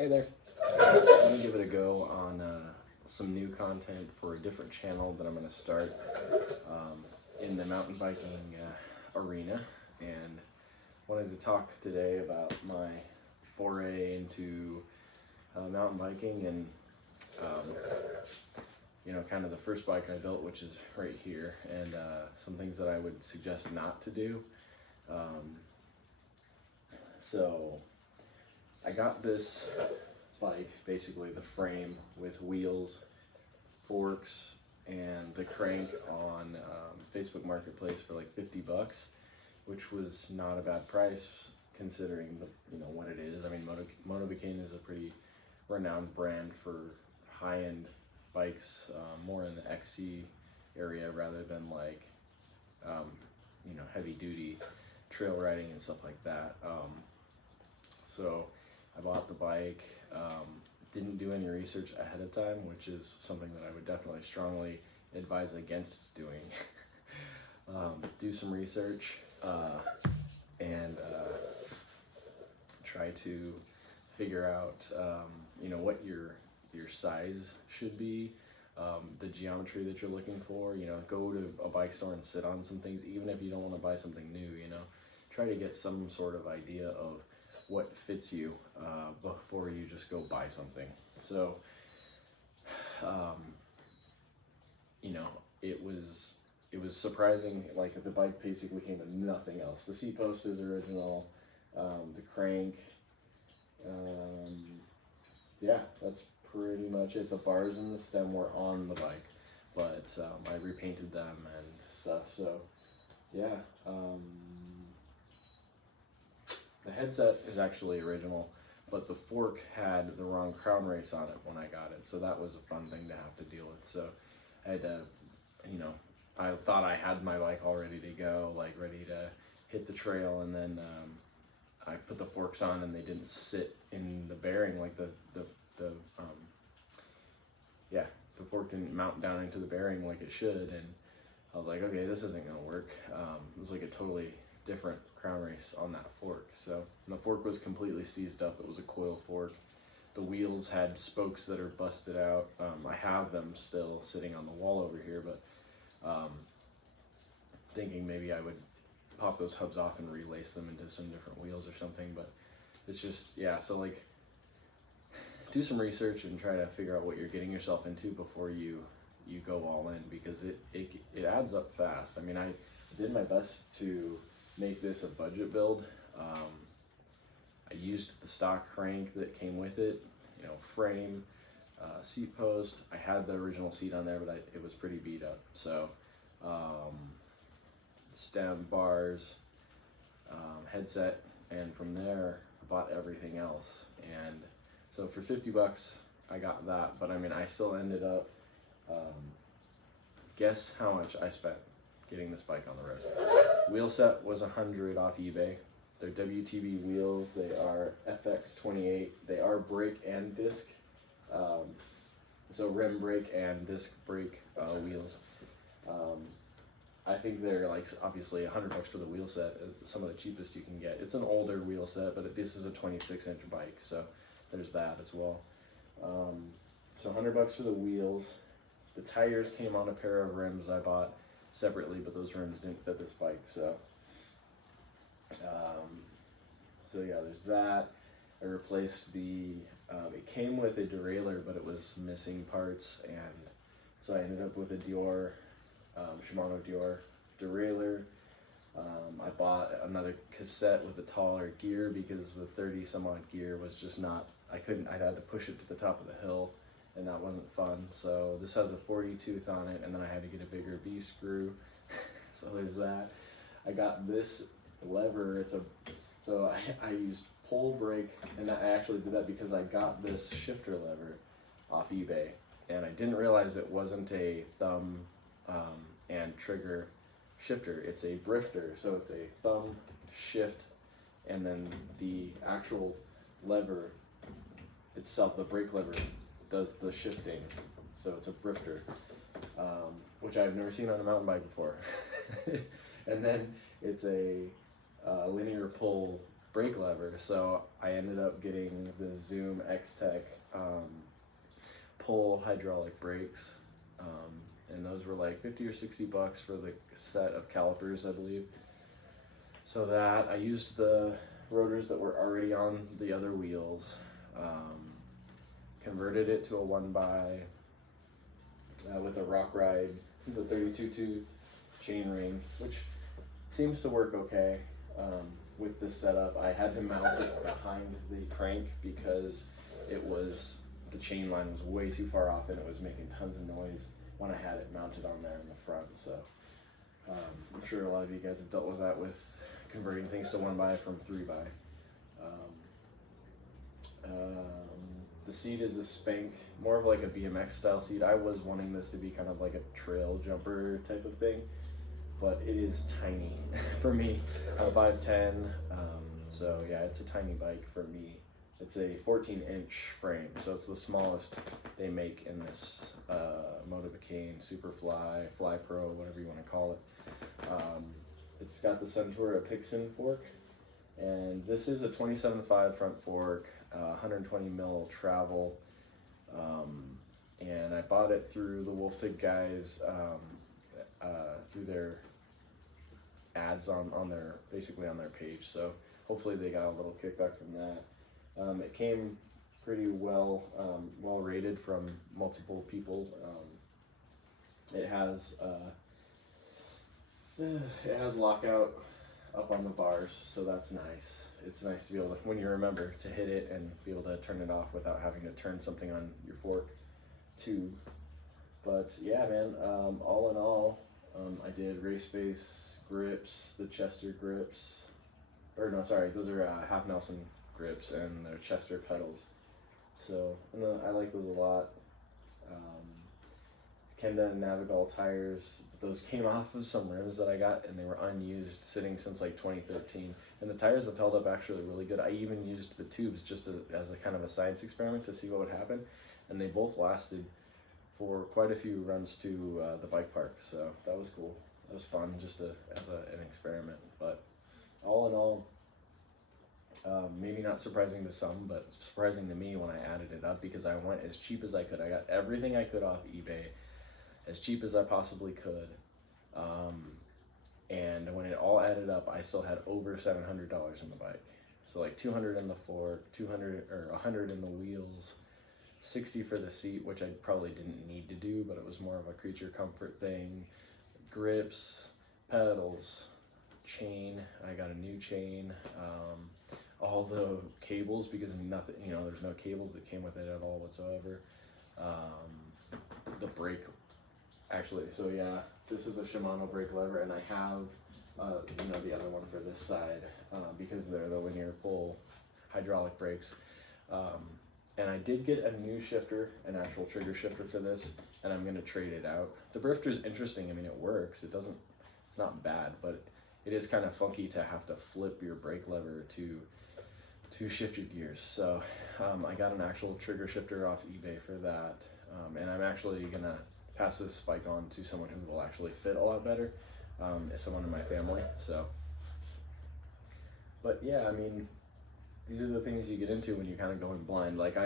Hey there. I'm going to give it a go on some new content for a different channel that I'm going to start in the mountain biking arena, and wanted to talk today about my foray into mountain biking and you know, kind of the first bike I built, which is right here, and some things that I would suggest not to do. So I got this bike, basically the frame with wheels, forks, and the crank on Facebook Marketplace for like 50 bucks, which was not a bad price considering what it is. I mean, MotoBikini is a pretty renowned brand for high-end bikes, more in the XC area rather than like heavy duty trail riding and stuff like that. So I bought the bike, didn't do any research ahead of time, which is something that I would definitely strongly advise against doing. Do some research and try to figure out what your size should be, the geometry that you're looking for. Go to a bike store and sit on some things, even if you don't want to buy something new. Try to get some sort of idea of what fits you before you just go buy something. So it was surprising. Like, the bike basically came with nothing else. The seat post is original, the crank, yeah, that's pretty much it. The bars and the stem were on the bike, but I repainted them and stuff. So yeah, the headset is actually original, but the fork had the wrong crown race on it when I got it, so that was a fun thing to have to deal with. So I had to, I thought I had my bike all ready to go, like ready to hit the trail, and then I put the forks on and they didn't sit in the bearing, like the fork didn't mount down into the bearing like it should, and I was like, okay, this isn't gonna work. It was like a totally different crown race on that fork. So the fork was completely seized up. It was a coil fork. The wheels had spokes that are busted out. I have them still sitting on the wall over here, but thinking maybe I would pop those hubs off and relace them into some different wheels or something. But it's just, yeah, so like, do some research and try to figure out what you're getting yourself into before you go all in, because it adds up fast. I mean, I did my best to make this a budget build. I used the stock crank that came with it, frame, seat post. I had the original seat on there, but it was pretty beat up. So stem, bars, headset, and from there I bought everything else. And so for 50 bucks I got that, but I mean, I still ended up, guess how much I spent getting this bike on the road. Wheel set was $100 off eBay. They're WTB wheels. They are FX28. They are brake and disc. So rim brake and disc brake wheels. I think they're like obviously $100 for the wheel set. Some of the cheapest you can get. It's an older wheel set, but this is a 26-inch bike, so there's that as well. So $100 for the wheels. The tires came on a pair of rims I bought separately, but those rims didn't fit this bike. So yeah, there's that. I replaced the, it came with a derailleur, but it was missing parts, and so I ended up with a Dior, Shimano Dior derailleur. I bought another cassette with a taller gear because the 30 some odd gear was just not, I'd had to push it to the top of the hill, and that wasn't fun. So this has a 40 tooth on it, and then I had to get a bigger V screw. So there's that. I got this lever. So I used pull brake, and I actually did that because I got this shifter lever off eBay, and I didn't realize it wasn't a thumb and trigger shifter. It's a brifter, so it's a thumb shift, and then the actual lever itself, the brake lever, does the shifting. So it's a brifter, which I've never seen on a mountain bike before. And then it's a linear pull brake lever. So I ended up getting the Zoom X-Tech pull hydraulic brakes, and those were like 50 or 60 bucks for the set of calipers, I believe. So that I used the rotors that were already on the other wheels, converted it to a 1x with a Rock Ride. It's a 32 tooth chain ring, which seems to work okay with this setup. I had to mount it behind the crank because the chain line was way too far off and it was making tons of noise when I had it mounted on there in the front. So I'm sure a lot of you guys have dealt with that with converting things to 1x from 3x. The seat is a spank, more of like a BMX style seat. I was wanting this to be kind of like a trail jumper type of thing, but it is tiny for me. I'm 5'10", so yeah, it's a tiny bike for me. It's a 14-inch frame, so it's the smallest they make in this Motovacane, Superfly, Fly Pro, whatever you want to call it. It's got the Centura Pixin fork, and this is a 27.5 front fork, 120 mil travel, and I bought it through the Wolftig guys, through their ads on their, basically on their page, so hopefully they got a little kickback from that. It came pretty well rated from multiple people. It has lockout up on the bars, so that's nice. It's nice to be able to, when you remember to hit it and be able to turn it off without having to turn something on your fork tube. But yeah, man, all in all, I did race face grips, the Chester grips, or no, sorry, those are Half Nelson grips, and they're Chester pedals. So I like those a lot. Kenda and Navigal tires, those came off of some rims that I got, and they were unused, sitting since like 2013. And the tires have held up actually really good. I even used the tubes just as a kind of a science experiment to see what would happen, and they both lasted for quite a few runs to the bike park. So that was cool. It was fun just as an experiment. But all in all, maybe not surprising to some, but surprising to me when I added it up, because I went as cheap as I could. I got everything I could off eBay, as cheap as I possibly could. And when it all added up, I still had over $700 in the bike. So like 200 in the fork, 200 or 100 in the wheels, 60 for the seat, which I probably didn't need to do, but it was more of a creature comfort thing. Grips, pedals, chain. I got a new chain. All the cables, because nothing, there's no cables that came with it at all whatsoever. The brake, actually, so yeah, this is a Shimano brake lever, and I have, the other one for this side, because they're the linear pull hydraulic brakes. And I did get a new shifter, an actual trigger shifter for this, and I'm gonna trade it out. The Brifter's interesting. I mean, it works. It's not bad, but it is kind of funky to have to flip your brake lever to shift your gears. So I got an actual trigger shifter off eBay for that, and I'm actually gonna pass this bike on to someone who will actually fit a lot better, someone in my family. So, but yeah, I mean, these are the things you get into when you're kind of going blind. Like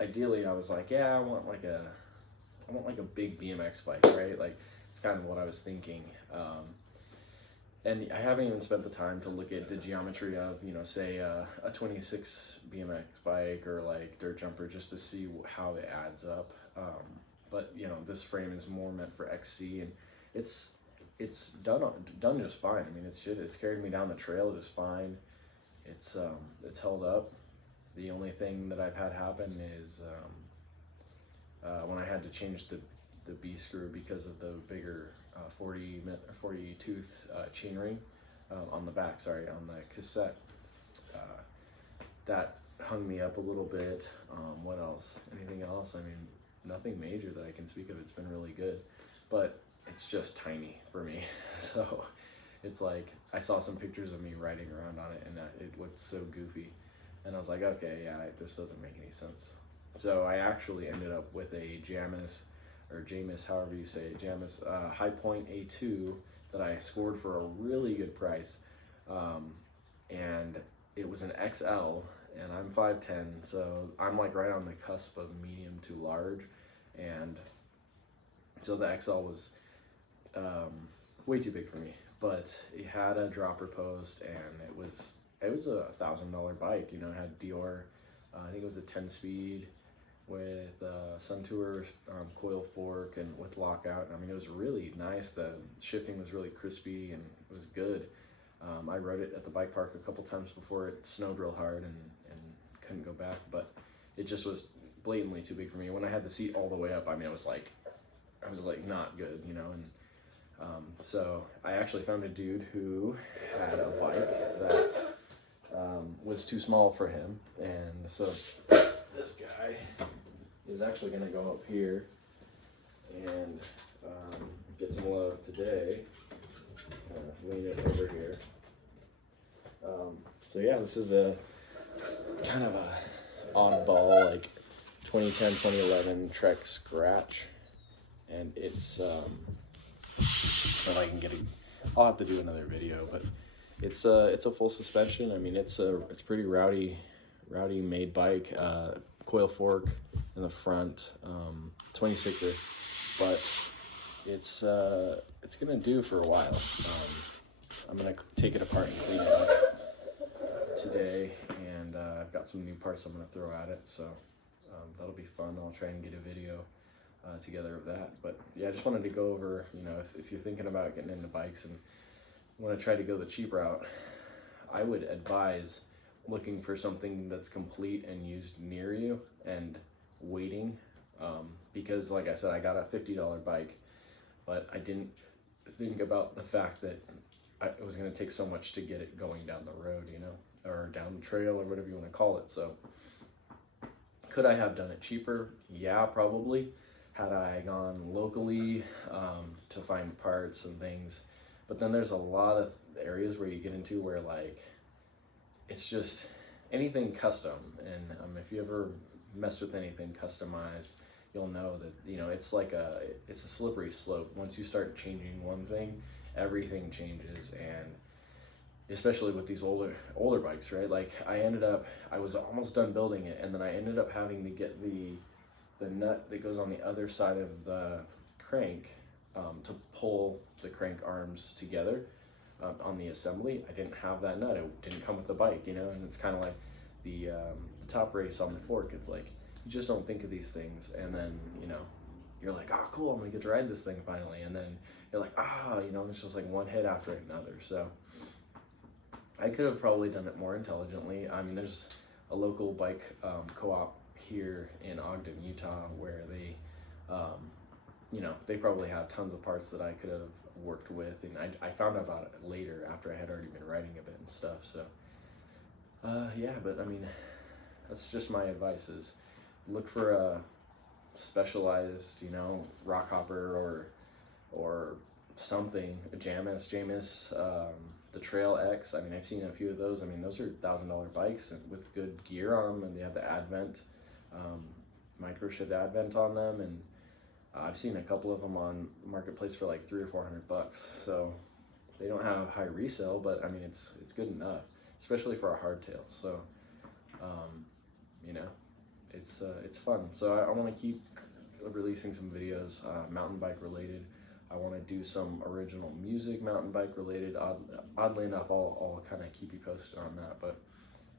ideally I was like, yeah, I want like a big BMX bike, right? Like it's kind of what I was thinking. And I haven't even spent the time to look at the geometry of, say a 26 BMX bike or like dirt jumper, just to see how it adds up. But this frame is more meant for XC, and it's done just fine. I mean, it's carried me down the trail just fine. It's held up. The only thing that I've had happen is when I had to change the B screw because of the bigger 40 tooth chain ring on the back, on the cassette. That hung me up a little bit. What else? Anything else? I mean, nothing major that I can speak of. It's been really good, but it's just tiny for me. So it's like, I saw some pictures of me riding around on it, and it looked so goofy, and I was like, okay, yeah, this doesn't make any sense. So I actually ended up with a Jamis, or Jamis, however you say it, Jamis High Point A2 that I scored for a really good price. and it was an XL, and I'm 5'10", so I'm like right on the cusp of medium to large, and so the XL was way too big for me. But it had a dropper post, and it was a $1,000 bike. You know, it had Dior, I think it was a 10-speed with Suntour coil fork and with lockout. I mean, it was really nice. The shifting was really crispy and it was good. I rode it at the bike park a couple times before it snowed real hard and couldn't go back, but it just was blatantly too big for me. When I had the seat all the way up, I mean, I was like not good, you know. And so I actually found a dude who had a bike that was too small for him, and so this guy is actually going to go up here and get some love today. Lean it over here. So yeah, this is a kind of a oddball, like 2010, 2011 Trek Scratch, and it's if I can get it, I'll have to do another video, but it's a full suspension. I mean, it's pretty rowdy made bike. Coil fork in the front, 26er, but it's gonna do for a while. I'm gonna take it apart and clean it up today, and I've got some new parts I'm gonna throw at it, so that'll be fun. I'll try and get a video together of that. But yeah, I just wanted to go over, you know, if you're thinking about getting into bikes and want to try to go the cheap route, I would advise looking for something that's complete and used near you and waiting, because like I said, I got a $50 bike, but I didn't think about the fact that it was going to take so much to get it going down the road, you know, or down the trail or whatever you want to call it. So could I have done it cheaper? Yeah, probably. Had I gone locally to find parts and things. But then there's a lot of areas where you get into where, like, it's just anything custom. And if you ever mess with anything customized, you'll know that, you know, it's a slippery slope. Once you start changing one thing, everything changes. And especially with these older bikes, right? Like, I was almost done building it, and then I ended up having to get the nut that goes on the other side of the crank to pull the crank arms together on the assembly. I didn't have that nut. It didn't come with the bike, you know. And it's kind of like the top race on the fork. It's like you just don't think of these things, and then, you know, you're like, oh cool, I'm gonna get to ride this thing finally, and then you're like, you know, it's just like one hit after another. So I could have probably done it more intelligently. I mean, there's a local bike co-op here in Ogden, Utah, where they you know, they probably have tons of parts that I could have worked with, and I found out about it later after I had already been riding a bit and stuff. So yeah, but I mean, that's just my advice, is look for a specialized, you know, Rockhopper or something, a Jamis, the Trail X. I mean, I've seen a few of those. I mean, those are $1,000 bikes and with good gear on them, and they have the Advent, micro-shit Advent on them, and I've seen a couple of them on Marketplace for like $300 or $400. So they don't have high resale, but I mean, it's good enough, especially for a hardtail. So you know, it's fun. So I want to keep releasing some videos, mountain bike related. I want to do some original music mountain bike related. Oddly enough, I'll kind of keep you posted on that, but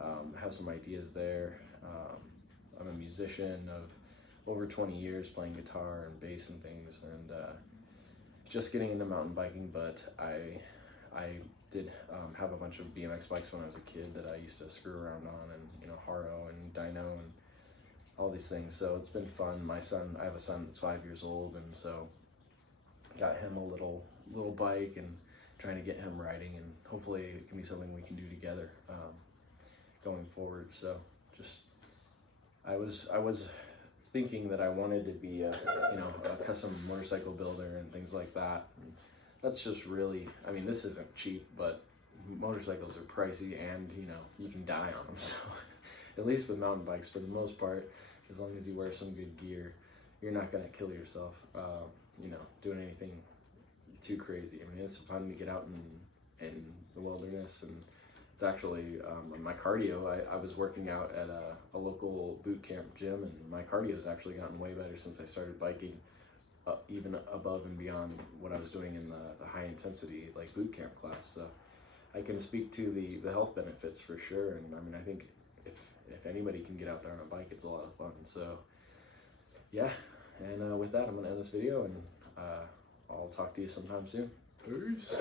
I have some ideas there. I'm a musician of over 20 years playing guitar and bass and things, and just getting into mountain biking. But I did have a bunch of BMX bikes when I was a kid that I used to screw around on, and, you know, Haro and Dyno and all these things. So it's been fun. I have a son that's 5 years old, and so got him a little bike and trying to get him riding, and hopefully it can be something we can do together going forward. So just I was thinking that I wanted to be a custom motorcycle builder and things like that. And that's just really, I mean, this isn't cheap, but motorcycles are pricey, and, you know, you can die on them. So at least with mountain bikes, for the most part, as long as you wear some good gear, you're not going to kill yourself, you know, doing anything too crazy. I mean, it's fun to get out in the wilderness, and it's actually my cardio. I was working out at a local boot camp gym, and my cardio's actually gotten way better since I started biking, even above and beyond what I was doing in the high intensity like boot camp class. So I can speak to the health benefits for sure. And I mean, I think if anybody can get out there on a bike, it's a lot of fun. So yeah, and with that, I'm gonna end this video, and I'll talk to you sometime soon. Peace.